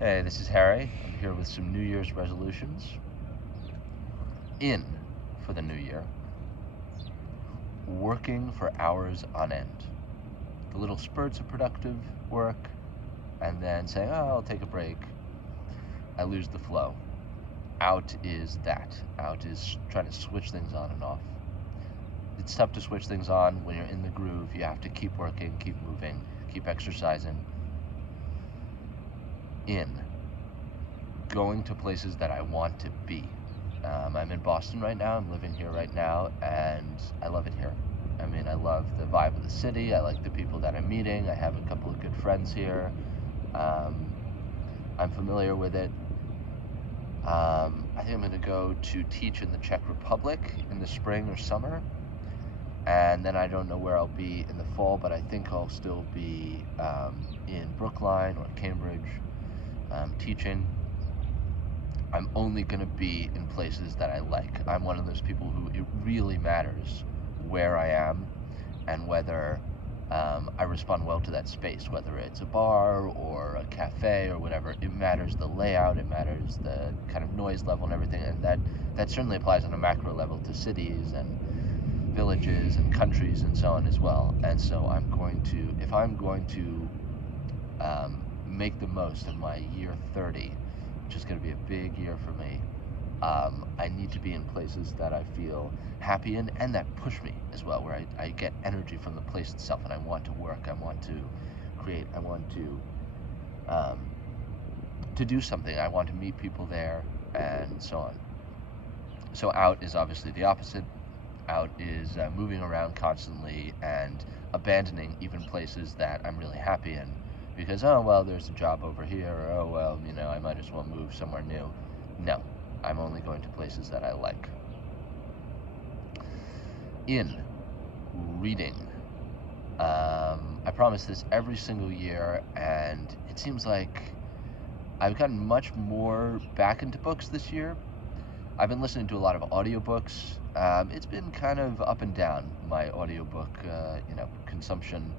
Hey, this is Harry. I'm here with some New Year's resolutions. In for the new year, working for hours on end. The little spurts of productive work, and then saying, oh, I'll take a break. I lose the flow. Out is that. Out is trying to switch things on and off. It's tough to switch things on when you're in the groove. You have to keep working, keep moving, keep exercising. In. Going to places that I want to be. I'm in Boston right now. I'm living here right now, and I love it here. I mean, I love the vibe of the city. I like the people that I'm meeting. I have a couple of good friends here. Um, I'm familiar with it. I think I'm going to go to teach in the Czech Republic in the spring or summer, and then I don't know where I'll be in the fall, but I think I'll still be in Brookline or Cambridge teaching. I'm only going to be in places that I like. I'm one of those people who it really matters where I am and whether I respond well to that space, whether it's a bar or a cafe or whatever. It matters the layout, it matters the kind of noise level and everything, and that certainly applies on a macro level to cities and villages and countries and so on as well. And so if I'm going to make the most of my year 30, which is going to be a big year for me, I need to be in places that I feel happy in and that push me as well, where I get energy from the place itself and I want to work, I want to create, I want to do something, I want to meet people there, and so on. So out is obviously the opposite. Out is moving around constantly and abandoning even places that I'm really happy in because, oh, well, there's a job over here, or, oh, well, I might as well move somewhere new. No, I'm only going to places that I like. In reading. I promise this every single year, and it seems like I've gotten much more back into books this year. I've been listening to a lot of audiobooks. It's been kind of up and down, my audiobook consumption.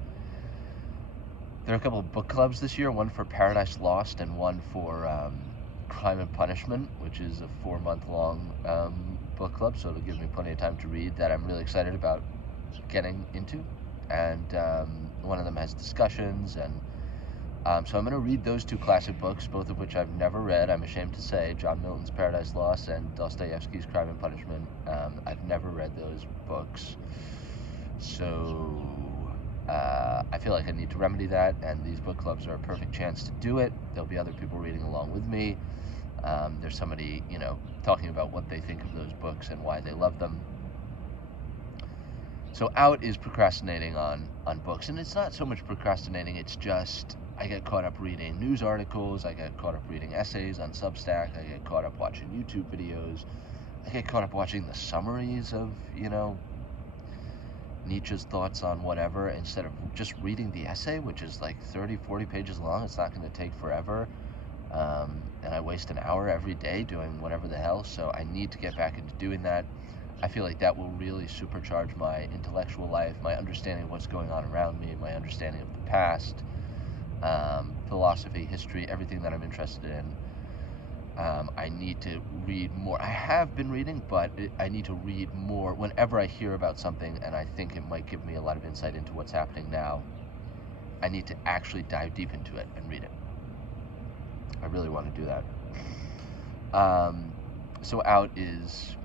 There are a couple of book clubs this year, one for Paradise Lost and one for Crime and Punishment, which is a 4-month-long book club, so it'll give me plenty of time to read that I'm really excited about getting into. And one of them has discussions, and so I'm going to read those two classic books, both of which I've never read, I'm ashamed to say, John Milton's Paradise Lost and Dostoevsky's Crime and Punishment. I've never read those books, so I feel like I need to remedy that, and these book clubs are a perfect chance to do it. There'll be other people reading along with me. There's somebody, talking about what they think of those books and why they love them. So out is procrastinating on books, and it's not so much procrastinating, it's just I get caught up reading news articles, I get caught up reading essays on Substack, I get caught up watching YouTube videos, I get caught up watching the summaries of, Nietzsche's thoughts on whatever, instead of just reading the essay, which is like 30, 40 pages long. It's not going to take forever. And I waste an hour every day doing whatever the hell, so I need to get back into doing that. I feel like that will really supercharge my intellectual life, my understanding of what's going on around me, my understanding of the past, philosophy, history, everything that I'm interested in. I need to read more. I have been reading, but I need to read more whenever I hear about something and I think it might give me a lot of insight into what's happening now. I need to actually dive deep into it and read it. I really want to do that. So out is,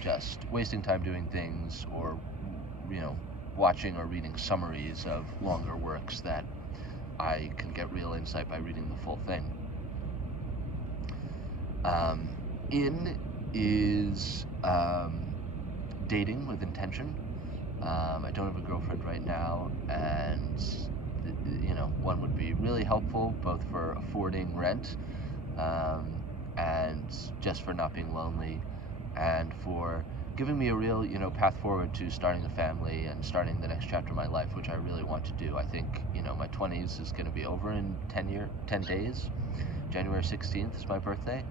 just wasting time doing things or, watching or reading summaries of longer works that I can get real insight by reading the full thing. In is dating with intention. I don't have a girlfriend right now, and one would be really helpful both for affording rent and just for not being lonely and for giving me a real path forward to starting a family and starting the next chapter of my life, which I really want to do. I think my 20s is going to be over in 10 days. January 16th is my birthday.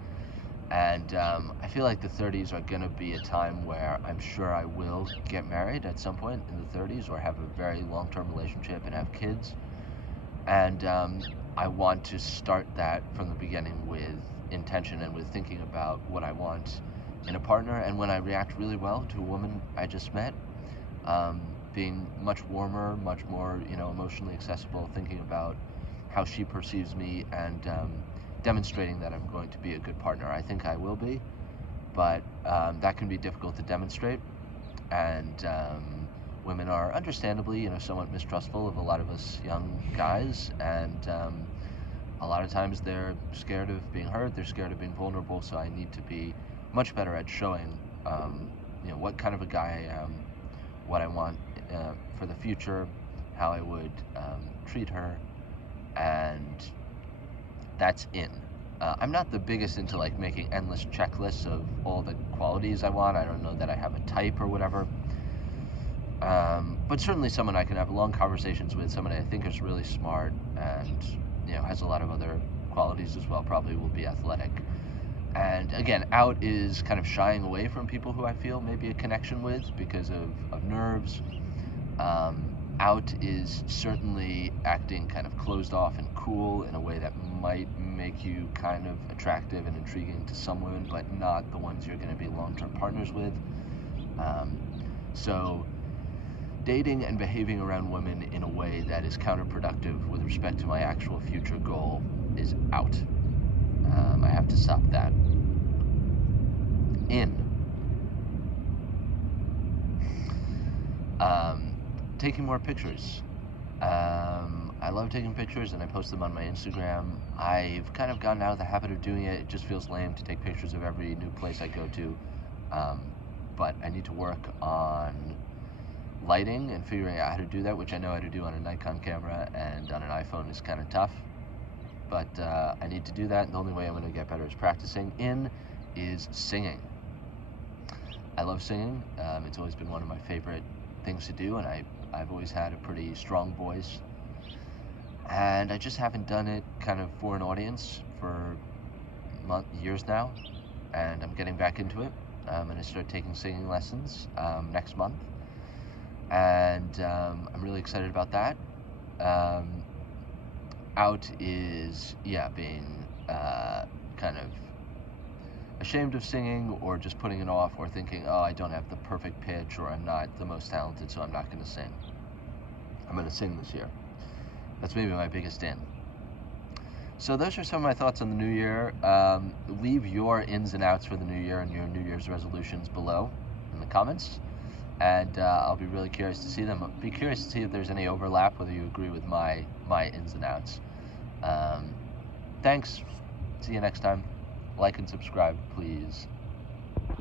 And I feel like the 30s are going to be a time where I'm sure I will get married at some point in the 30s or have a very long-term relationship and have kids. And I want to start that from the beginning with intention and with thinking about what I want in a partner. And when I react really well to a woman I just met, being much warmer, much more, emotionally accessible, thinking about how she perceives me, and demonstrating that I'm going to be a good partner. I think I will be, but that can be difficult to demonstrate. And women are understandably, somewhat mistrustful of a lot of us young guys, and a lot of times they're scared of being hurt, they're scared of being vulnerable, so I need to be much better at showing, what kind of a guy I am, what I want for the future, how I would treat her, and that's in. I'm not the biggest into like making endless checklists of all the qualities I want. I don't know that I have a type or whatever. But certainly someone I can have long conversations with, someone I think is really smart and, has a lot of other qualities as well, probably will be athletic. And again, out is kind of shying away from people who I feel maybe a connection with because of nerves. Out is certainly acting kind of closed off and cool in a way that might make you kind of attractive and intriguing to some women, but not the ones you're going to be long-term partners with. So dating and behaving around women in a way that is counterproductive with respect to my actual future goal is out. I have to stop that. In. Taking more pictures. I love taking pictures and I post them on my Instagram. I've kind of gotten out of the habit of doing it. It just feels lame to take pictures of every new place I go to. But I need to work on lighting and figuring out how to do that, which I know how to do on a Nikon camera, and on an iPhone is kind of tough. But I need to do that, and the only way I'm going to get better is practicing. In is singing. I love singing. It's always been one of my favorite things to do, and I've always had a pretty strong voice. And I just haven't done it kind of for an audience for years now, and I'm getting back into it. I'm going to start taking singing lessons next month, and I'm really excited about that. Out is, being kind of ashamed of singing, or just putting it off, or thinking, oh, I don't have the perfect pitch, or I'm not the most talented, so I'm not going to sing. I'm going to sing this year. That's maybe my biggest in. So those are some of my thoughts on the new year. Leave your ins and outs for the new year and your New Year's resolutions below in the comments, and I'll be really curious to see them. I'll be curious to see if there's any overlap, whether you agree with my ins and outs. Thanks. See you next time. Like and subscribe, please.